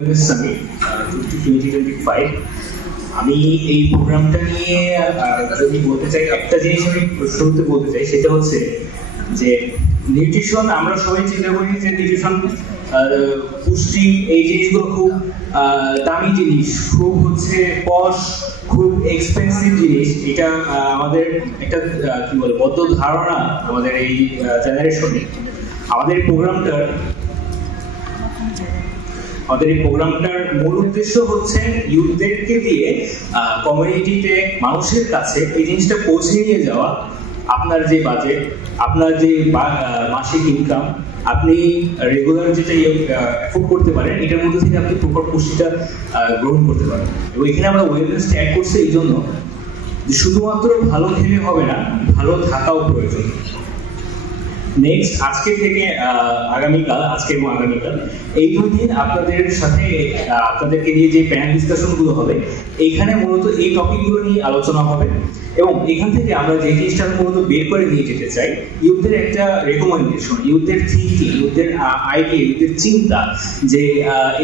Summit 2025 আমি এই প্রোগ্রামটা নিয়ে যদি বলতে চাই একটা জিনিস আমি শুরুতে বলতে চাই সেটা হচ্ছে যে নিউট্রিশন আমরা সবাই চিন্তা করি যে নিউট্রিশন পুষ্টি এই জিনিসগুলো খুব দামি জিনিস, খুব হচ্ছে পশ, খুব এক্সপেন্সিভ জিনিস। এটা আমাদের একটা কি বলে বদ্ধ ধারণা আমাদের এই জেনারেশনে। আমাদের এই প্রোগ্রামটার মূল উদ্দেশ্য হচ্ছে ইউথদেরকে দিয়ে কমিউনিটিতে মানুষের কাছে এই জিনিসটা পৌঁছে নিয়ে যাওয়া। আপনার যে বাজেট, আপনার যে মাসিক ইনকাম, আপনি রেগুলার যেটা এফোর্ড করতে পারেন, এটার মধ্যে থেকে আপনি প্রপার পুষ্টিটা গ্রহণ করতে পারেন। এবং এখানে আমরা ওয়েলনেসটা অ্যাড করছি এই জন্য যে শুধুমাত্র ভালো খেলে হবে না, ভালো থাকাও প্রয়োজন। নেক্সট আজকে থেকে আজকে এবং আগামীকাল এই 2 দিন আপনাদের সাথে আপনাদেরকে নিয়ে যে প্যানেল ডিসকাশন গুলো হবে, এইখানে মূলত এই টপিক গুলো নিয়ে আলোচনা হবে। এবং এখান থেকে আমরা যে জিনিসটা মূলত বের করে নিয়ে যেতে চাই, ইউথদের একটা রেকমেন্ডেশন, ইউথদের থিঙ্কিং, ইউথদের আইডিয়া, ইউথদের চিন্তা, যে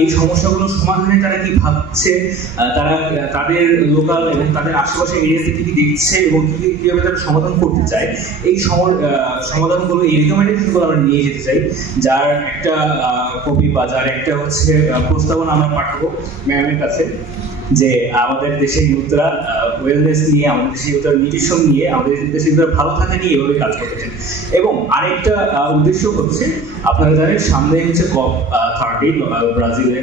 এই সমস্যাগুলো সমাধানে তারা কি ভাবছে, তারা তাদের লোকাল এবং তাদের আশেপাশের এরিয়াতে কি দেখছে এবং কিভাবে তারা সমাধান করতে চায়, এই সমাধানগুলো, এই রিকমেন্ডেশনগুলো আমরা নিয়ে যেতে চাই। যার একটা কপি বা যার একটা হচ্ছে প্রস্তাবনা আমরা পাঠাবো ম্যামের কাছে, যে আমাদের দেশের ইউথরা ওয়েলনেস নিয়ে, আমাদের দেশের ইউথরা নিউট্রিশন নিয়ে, আমাদের দেশের ইউথরা ভালো থাকা নিয়ে এভাবে কাজ করতে চান। এবং আরেকটা উদ্দেশ্য হচ্ছে, আপনারা জানেন সামনে হচ্ছে COP30 ব্রাজিলে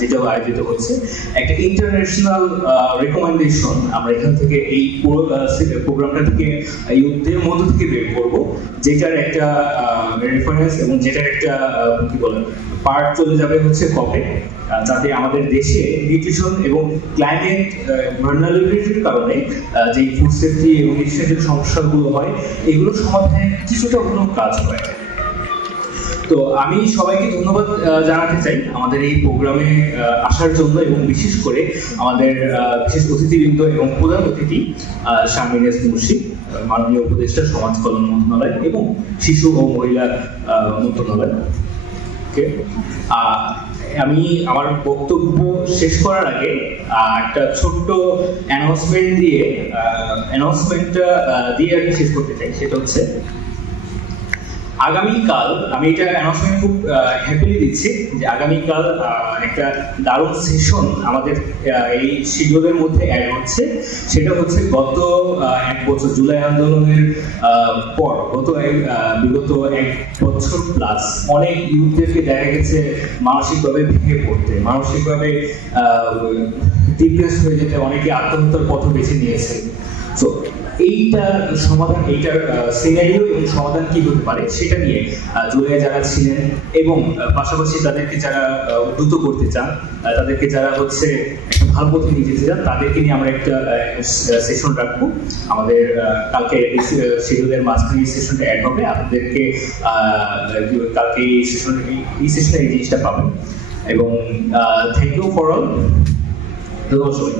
যেটা আয়োজিত হচ্ছে, একটা ইন্টারন্যাশনাল রেকমেন্ডেশন আমরা এখান থেকে এই প্রোগ্রামটা থেকে ইউথদের মধ্য থেকে বের করবো, যেটার একটা রেফারেন্স এবং যেটার একটা কি বলেন পার্ট চলে যাবে হচ্ছে কপে, যাতে আমাদের দেশে নিউট্রিশন এবং ক্লাইমেট ভালনারেবিলিটির কারণে যে ফুড সেফটি এবং নিউট্রিশনের যে সমস্যাগুলো হয়, এগুলো সমাধানে কিছুটা হলেও কাজ হয়। তো আমি সবাইকে ধন্যবাদ জানাতে চাই আমাদের এই প্রোগ্রামে আসার জন্য, এবং বিশেষ করে আমাদের বিশেষ অতিথিবৃন্দ এবং প্রধান অতিথি শারমিন এস মুর্শিদ, মাননীয় উপদেষ্টা, সমাজ কল্যাণ মন্ত্রণালয় এবং শিশু ও মহিলা মন্ত্রণালয়। আমি আমার বক্তব্য শেষ করার আগে একটা ছোট্ট অ্যানাউন্সমেন্টটা দিয়ে আর কি শেষ করতে চাই। সেটা হচ্ছে আগামীকাল, আমি এটা অ্যানাউন্সমেন্ট খুব হ্যাপিলি দিচ্ছি যে আগামীকাল একটা দারুণ সেশন আমাদের এই শিডিউলের মধ্যে অ্যাড হচ্ছে। সেটা হচ্ছে গত 1 বছর জুলাই আন্দোলনের পর বিগত 1 বছর প্লাস অনেক ইউথদেরকে দেখা গেছে মানসিকভাবে ভেঙে পড়তে, মানসিকভাবে ডিপ্রেস হয়ে যেতে, অনেকে আত্মহত্যার পথ বেছে নিয়েছে। তো এইটার সমাধান, এইটার সিনারিও এবং সমাধান কি হতে পারে সেটা নিয়ে জুলাই যারা ছিলেন এবং পাশাপাশি তাদেরকে যারা উদ্বুদ্ধ করতে চান, তাদেরকে যারা হচ্ছে একটা ভালো পথে নিয়ে যেতে চান, তাদেরকে নিয়ে আমরা একটা সেশন রাখবো। আমাদের কালকে শিডিউলের মাঝখানে এই সেশনটা অ্যাড হবে। আপনাদেরকে কালকে এই সেশনে এই জিনিসটা পাবেন। এবং থ্যাংক ইউ ফর অল। ধন্যবাদ সবাই।